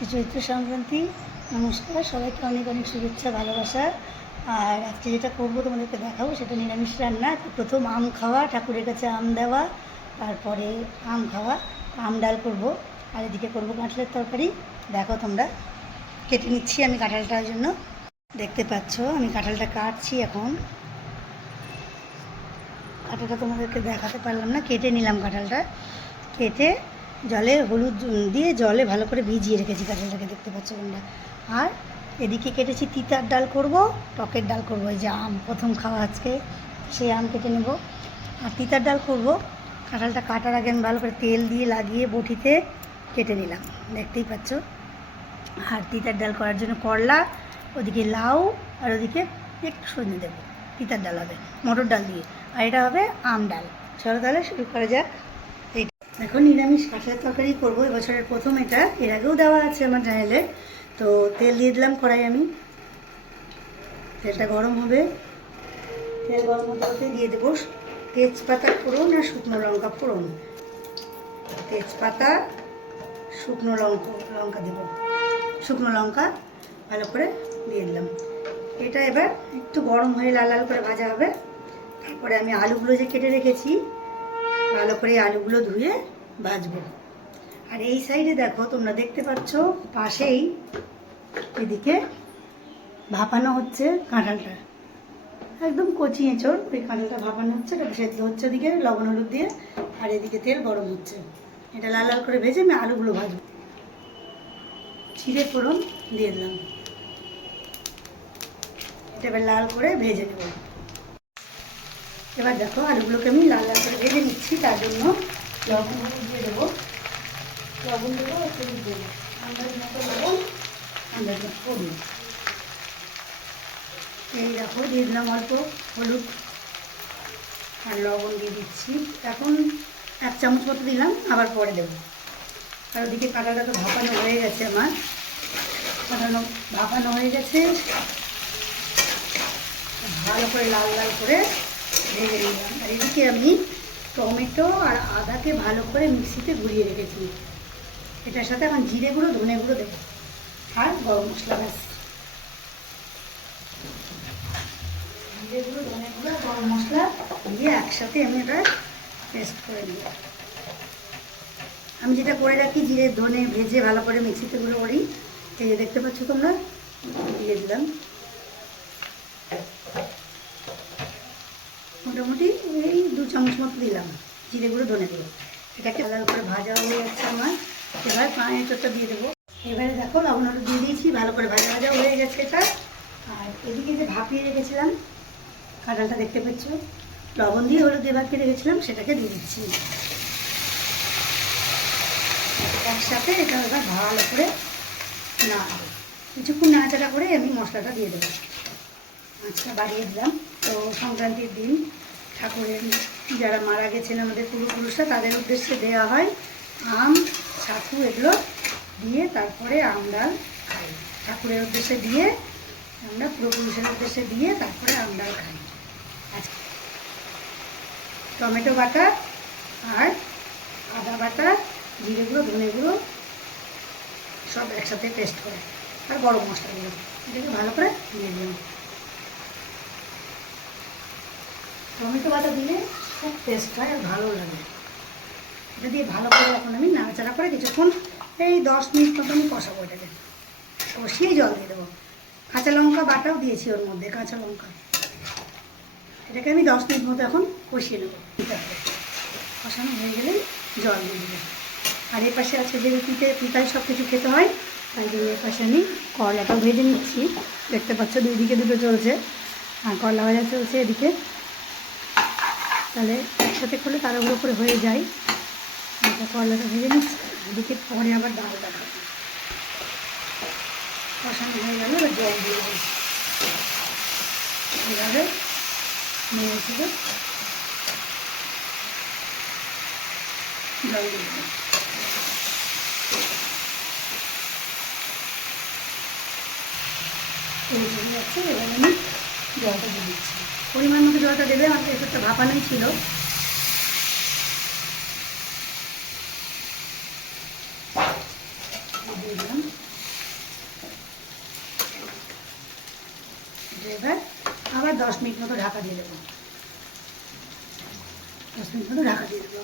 আজকে চৈত্র সংক্রান্তি। নমস্কার, সবাইকে অনেক অনেক শুভেচ্ছা, ভালোবাসা। আর আজকে যেটা করব তোমাদেরকে দেখাবো, সেটা নিরামিষ রান্না। প্রথম আম খাওয়া, ঠাকুরের কাছে আম দেওয়া, তারপরে আম খাওয়া, আম ডাল করব। আর এদিকে করব কাঁঠালের তরকারি। দেখো তোমরা, কেটে নিচ্ছি আমি কাঁঠালটার জন্য। দেখতে পাচ্ছ, আমি কাঁঠালটা কাটছি এখন। কাঁঠালটা তোমাদেরকে দেখাতে পারলাম না, কেটে নিলাম কাঁঠালটা। কেটে জলে হলুদ দিয়ে জলে ভালো করে ভিজিয়ে রেখেছি কাঁঠালটাকে দেখতে পাচ্ছ তোমরা। আর এদিকে কেটেছি তিতার ডাল করব, টকের ডাল করব, এই যে আম প্রথম খাওয়া আজকে, সেই আম কেটে নেব। আর তিতার ডাল করব, কাঁঠালটা কাটার আগে আমি ভালো করে তেল দিয়ে লাগিয়ে বটিতে কেটে নিলাম, দেখতেই পাচ্ছ। আর তিতার ডাল করার জন্য করলা, ওদিকে লাউ, আর ওদিকে একটু সজনে দেবো। তিতার ডাল হবে, মটর ডাল দিয়ে, আর এটা হবে আম ডাল। চলো তাহলে শুরু করা যাক। এখন নিরামিষ কাঁঠালের তরকারি করব। এবছরের প্রথম এটা। এর আগেও দেওয়া আছে আমার চ্যানেলে। তো তেল দিয়ে দিলাম কড়াই আমি। তেলটা গরম হবে। তেল গরম হতে দিয়ে দেবো তেজপাতা ফোড়ন আর শুকনো লঙ্কা ফোড়ন। তেজপাতা, শুকনো লঙ্কা লঙ্কা দেবো। শুকনো লঙ্কা ভালো করে দিয়ে দিলাম। এটা এবার একটু গরম হয়ে লাল লাল করে ভাজা হবে। তারপরে আমি আলুগুলো যে কেটে রেখেছি, ভালো করে আলুগুলো ধুয়ে ভাজবো আর এই সাইডে দেখো, তোমরা দেখতে পাচ্ছ, পাশেই এদিকে ভাপানো হচ্ছে কাঁঠালটা। একদম কচি এঁচড়, ওই কাঁঠালটা ভাপানো হচ্ছে, এটা সেদ্ধ হচ্ছে ওদিকে, লবণ হলুদ দিয়ে, আর এদিকে তেল গরম হচ্ছে। এটা লাল লাল করে ভেজে আমি আলুগুলো ভাজবো। চিড়ে ফোড়ন দিয়ে দিলাম। এটা এবার লাল করে ভেজে নেব। এবার দেখো আলুগুলোকে আমি লাল লাল করে ভেজে নিচ্ছি, তার জন্য লবণ দিয়ে দেবো। লবণ দেবো হলুদ দেবো। আন্দাজ মতো লবণ, আন্দাজ মতো হলুদ। এই দেখো, দিয়ে দিলাম অল্প হলুদ আর লবণ দিয়ে দিচ্ছি। এখন এক চামচ মতো দিলাম, আবার পরে দেবো। আর ওদিকে কাঁটাটা তো ভাপানো হয়ে গেছে আমার। ভাপানো ভাপানো হয়ে গেছে। ভালো করে লাল লাল করে ভেজে নিলাম। আর এদিকে আমি টমেটো আর আদাকে ভালো করে মিক্সিতে ঘুরিয়ে রেখেছি। এটার সাথে আমার জিরে গুঁড়ো, ধনে গুঁড়ো দেবো আর গরম মশলা ব্যাস। জিরে গুঁড়ো, ধনে গুঁড়ো গরম মশলা দিয়ে একসাথে আমি এটা পেস্ট করে নিই আমি যেটা করে রাখি, জিরে, ধনে ভেজে ভালো করে মিক্সিতে গুঁড়ো করি। এই যে দেখতে পাচ্ছ তোমরা, দিয়ে দিলাম। মোটামুটি এই দু চামচ মতো দিলাম, জিরে গুঁড়ো, ধনে গুঁড়ো। এটাকে আলাদা করে ভাজা হয়ে যাচ্ছে আমার। এবার পাঁচ চোরটা দিয়ে দেবো। এবারে দেখো লবণ হলুদ দিয়ে দিয়েছি, ভালো করে ভাজা ভাজা হয়ে গেছে এটা। আর এদিকে যে ভাপিয়ে রেখেছিলাম, কাঁঠালটা দেখতে পাচ্ছ, লবণ দিয়ে হলুদ দিয়ে ভাপিয়ে রেখেছিলাম, সেটাকে দিয়ে দিচ্ছি। একসাথে এটা এবার ভালো করে না কিছুক্ষণ নাড়াচাড়া করে আমি মশলাটা দিয়ে দেবো। আচ্ছা বাড়িয়ে দিলাম। তো সংক্রান্তির দিন ঠাকুরের যারা মারা গেছেন আমাদের পূর্বপুরুষরা, তাদের উদ্দেশ্যে দেওয়া হয় আম, ছাতু এগুলো দিয়ে তারপরে আমরা খাই। ঠাকুরের উদ্দেশ্যে দিয়ে, আমরা পূর্বপুরুষের উদ্দেশ্যে দিয়ে তারপরে আমরা খাই। টমেটো বাটা আর আদা বাটা, জিরে গুঁড়ো, ধনে গুঁড়ো সব একসাথে পেস্ট করে। আর গরম মশলাগুলো এটাকে ভালো করে দিয়ে দিলাম টমেটো বাটা দিলে খুব টেস্ট হয় আর ভালো লাগে। এটা দিয়ে ভালো করে এখন আমি নাড়াচাড়া করে কিছুক্ষণ এই দশ মিনিট মতো আমি কষাবো এটাকে। কষিয়েই জল দিয়ে দেবো। কাঁচা লঙ্কা বাটাও দিয়েছি ওর মধ্যে, কাঁচা লঙ্কা। এটাকে আমি দশ মিনিট মতো এখন কষিয়ে নেব। কষানো হয়ে গেলেই জল দিয়ে দেবো। আর এর পাশে আছে যে রুটিতে পিতায় সব কিছু খেতে হয়, তাই জন্য এর পাশে আমি করলাটাও ভেজে নিচ্ছি। দেখতে পাচ্ছ দুই দিকে দুটো চলছে। আর করলা ভাজা চলছে এদিকে। তাহলে একসাথে করলে তাড়াহুড়ো করে হয়ে যায়। করলাটা ভেজে নিচ্ছি। এদিকে পরে আবার ডালটা কষানো হয়ে গেল, এবার জল দিয়ে এভাবে নিয়ে জল দিয়ে যাচ্ছে এবার আমি জলটা দিয়ে দিচ্ছি। পরিমাণ মতো জলটা দেবে, আমার কেশরটা ভাপানোই ছিল। এবার আবার দশ মিনিট মতো ঢাকা দিয়ে দেবো। দশ মিনিট মতো ঢাকা দিয়ে দেবো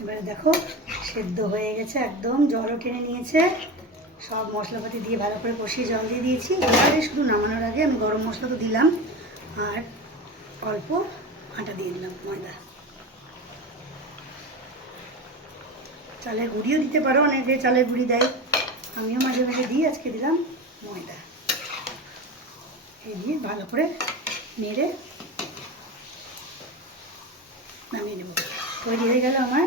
এবারে দেখো, সেদ্ধ হয়ে গেছে একদম, জলও টেনে নিয়েছে। সব মশলাপাতি দিয়ে ভালো করে কষিয়ে জল দিয়ে দিয়েছি। এবারে শুধু নামানোর আগে আমি গরম মশলা তো দিলাম। আর অল্প আটা দিয়ে দিলাম, ময়দা। চালের গুঁড়িও দিতে পারো, অনেকে চালের গুঁড়ি দেয়। আমিও মাঝে মাঝে দিই, আজকে দিলাম ময়দা। এই দিয়ে ভালো করে নেড়ে নামিয়ে নেব। তৈরি হয়ে গেল আমার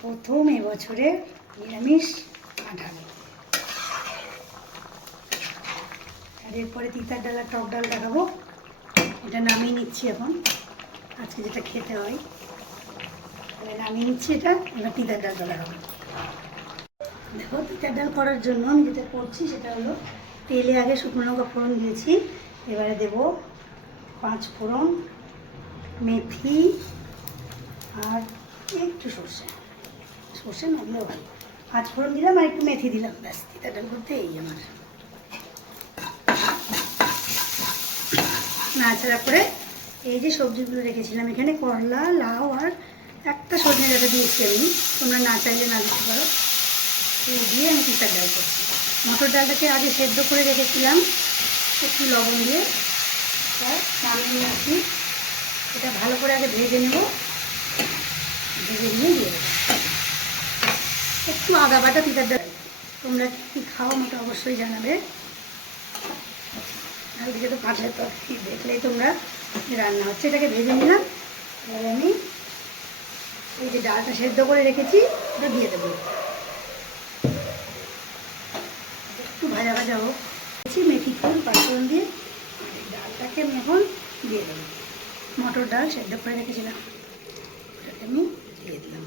প্রথম এবছরের নিরামিষ কাঁঠাল আর এরপরে তিতার ডাল, টক ডাল দেখাবো। এটা নামিয়ে নিচ্ছি এখন। আজকে যেটা খেতে হয়। এবার নামিয়ে নিচ্ছি এটা, এবার তিতার ডালটা দেখাবো দেখো, তিতার ডাল করার জন্য আমি যেটা করছি, সেটা হলো তেলে আগে শুকনো লঙ্কা ফোড়ন দিয়েছি। এবারে দেব পাঁচ ফোড়ন মেথি আর একটু সর্ষে। সর্ষে নামলেও ভালো। পাঁচ ফোড়ন দিলাম আর একটু মেথি দিলাম। ব্যাস, তিতার ডাল করতে এই আমার। নাড়াচাড়া করে এই যে সবজিগুলো রেখেছিলাম, এখানে করলা, লাউ আর একটা সজনে ডাটা দিয়েছি আমি। তোমরা না চাইলে না দিতে পারো। এই দিয়ে আমি তিতার ডাল করছি। মটর ডালটাকে আগে সেদ্ধ করে রেখেছিলাম, একটু লবণ দিয়ে। তার নামিয়ে আসি। এটা ভালো করে আগে ভেজে নেব। ভেজে নিয়ে দিয়ে একটু আদা বাটা তিতার ডাল। তোমরা কি খাও আমাকে অবশ্যই জানাবে। আর ওদিকে তো তরকারি দেখলেই তোমরা রান্না হচ্ছে। এটাকে ভেজে নিলাম। এবার আমি এই যে ডালটা সেদ্ধ করে রেখেছি ওটা দিয়ে দেবো। একটু ভাজা ভাজা হোক। মেথি ফুল, পাঁচফোড়ন দিয়ে। ডালটাকে আমি এখন দিয়ে দেবো। মটর ডাল সেদ্ধ করে রেখেছিলাম। ওটাকে আমি দিয়ে দিলাম।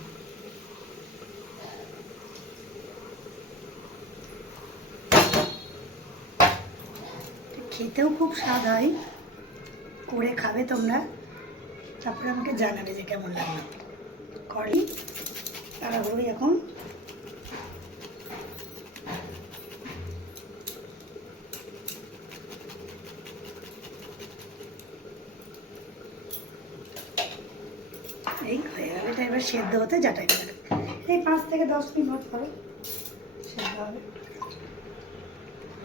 খেতেও খুব স্বাদ হয়। করে খাবে তোমরা। তারপরে আমাকে জানাবে যে কেমন লাগল। করি। তাড়াহুড়োই এখন। এই হয়ে গেল, এটা এবার সেদ্ধ হতে যাটাই এই পাঁচ থেকে দশ মিনিট করো সেদ্ধ হবে।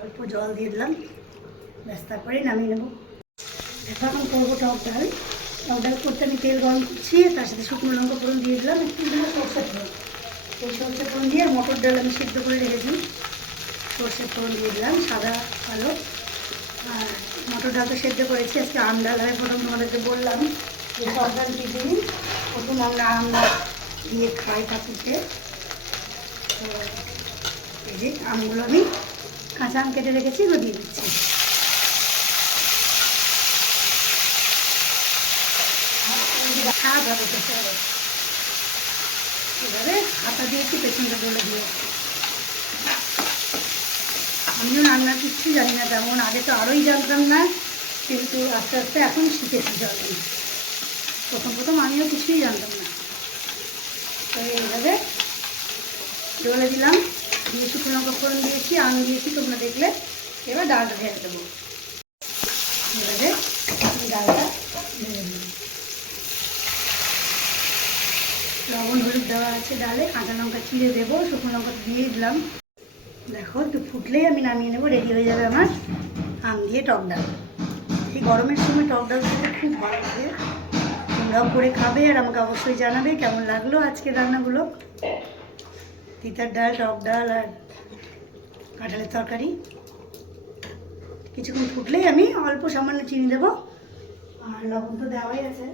অল্প জল দিয়ে দিলাম। ব্যাস তারপরে নামিয়ে নেব। এখন করব টক ডাল। টক ডাল করতে আমি তেল গরম করছি, তার সাথে শুকনো লঙ্কা ফোড়ন দিয়ে দিলাম, একটু সর্ষে ফোড়ন। এই সর্ষে ফোড়ন দিয়ে মটর ডাল আমি সিদ্ধ করে রেখেছি। সর্ষে ফোড়ন দিয়ে দিলাম, সাদা কালো আর মটর ডাল তো সেদ্ধ করেছি, আজকে আম ডাল হয় প্রথম তোমাদেরকে বললাম। যে টক ডাল দিয়ে টিফিন প্রথম আমরা আম ডাল দিয়ে খাই ঠাকুরকে। তো এই যে আমগুলো আমি কাঁচা আম কেটে রেখেছি, এগুলো দিয়ে দিচ্ছি। স্বাদ হবে এবারে হাতা দিয়ে একটু পেছনটা ডলে দিয়ে আমিও রান্না কিচ্ছু জানি না তেমন আগে তো আরোই জানতাম না, কিন্তু আস্তে আস্তে এখন শিখেছি জল প্রথম প্রথম আমিও কিছুই জানতাম না। তো এইভাবে ডলে দিলাম। দিয়ে শুকনো লঙ্কা ফোড়ন দিয়েছি, আম দিয়েছি, তোমরা দেখলে। এবার ডালটা ঢেলে দেবো। এবারে ডালটা ঢেলে দিলাম লবণ, হলুদ দেওয়া আছে ডালে, কাঁচা লঙ্কা চিড়ে দেবো, শুকনো লঙ্কা দিয়ে দিলাম। দেখো, একটু ফুটলেই আমি নামিয়ে নেব রেডি হয়ে যাবে আমার আম দিয়ে টক ডাল। এই গরমের সময় টক ডাল খেতে খুব ভালো লাগে। তোমরাও করে খাবে আর আমাকে অবশ্যই জানাবে কেমন লাগল আজকের রান্নাগুলো। তিতার ডাল, টক ডাল আর কাঁঠালের তরকারি। কিছুক্ষণ ফুটলেই আমি অল্প সামান্য চিনি দেবো। আর লবণ তো দেওয়াই আছে।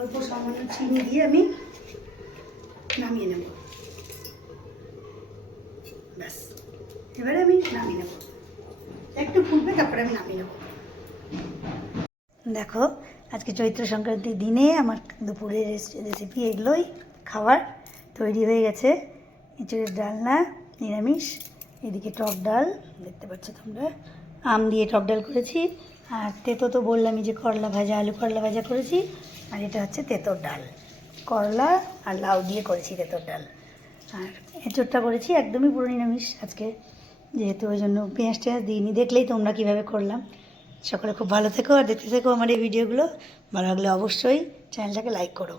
অল্প সামান্য চিনি দিয়ে আমি নামিয়ে নেব। ব্যাস। এবারে আমি নামিয়ে নেব। একটু তারপরে আমি নামিয়ে নেব। দেখো, আজকে চৈত্র সংক্রান্তির দিনে আমার দুপুরের রেসিপি এগুলোই খাবার তৈরি হয়ে গেছে। এঁচড়ের ডালনা, নিরামিষ, এদিকে টক ডাল, দেখতে পাচ্ছ তোমরা। আম দিয়ে টক ডাল করেছি। আর তেতো তো বললামই যে করলা ভাজা, আলু করলা ভাজা করেছি। আর এটা হচ্ছে তেঁতোর ডাল। করলা আর লাউ দিয়ে করেছি তেঁতোর ডাল। আর এঁচোরটা করেছি একদমই পুরো নিরামিষ আজকে। যেহেতু ওই জন্য পেঁয়াজ টেঁয়াজ দিইনি। দেখলেই তোমরা কীভাবে করলাম। সকলে খুব ভালো থেকো আর দেখতে থেকো আমার এই ভিডিওগুলো। ভালো লাগলে অবশ্যই চ্যানেলটাকে লাইক করো।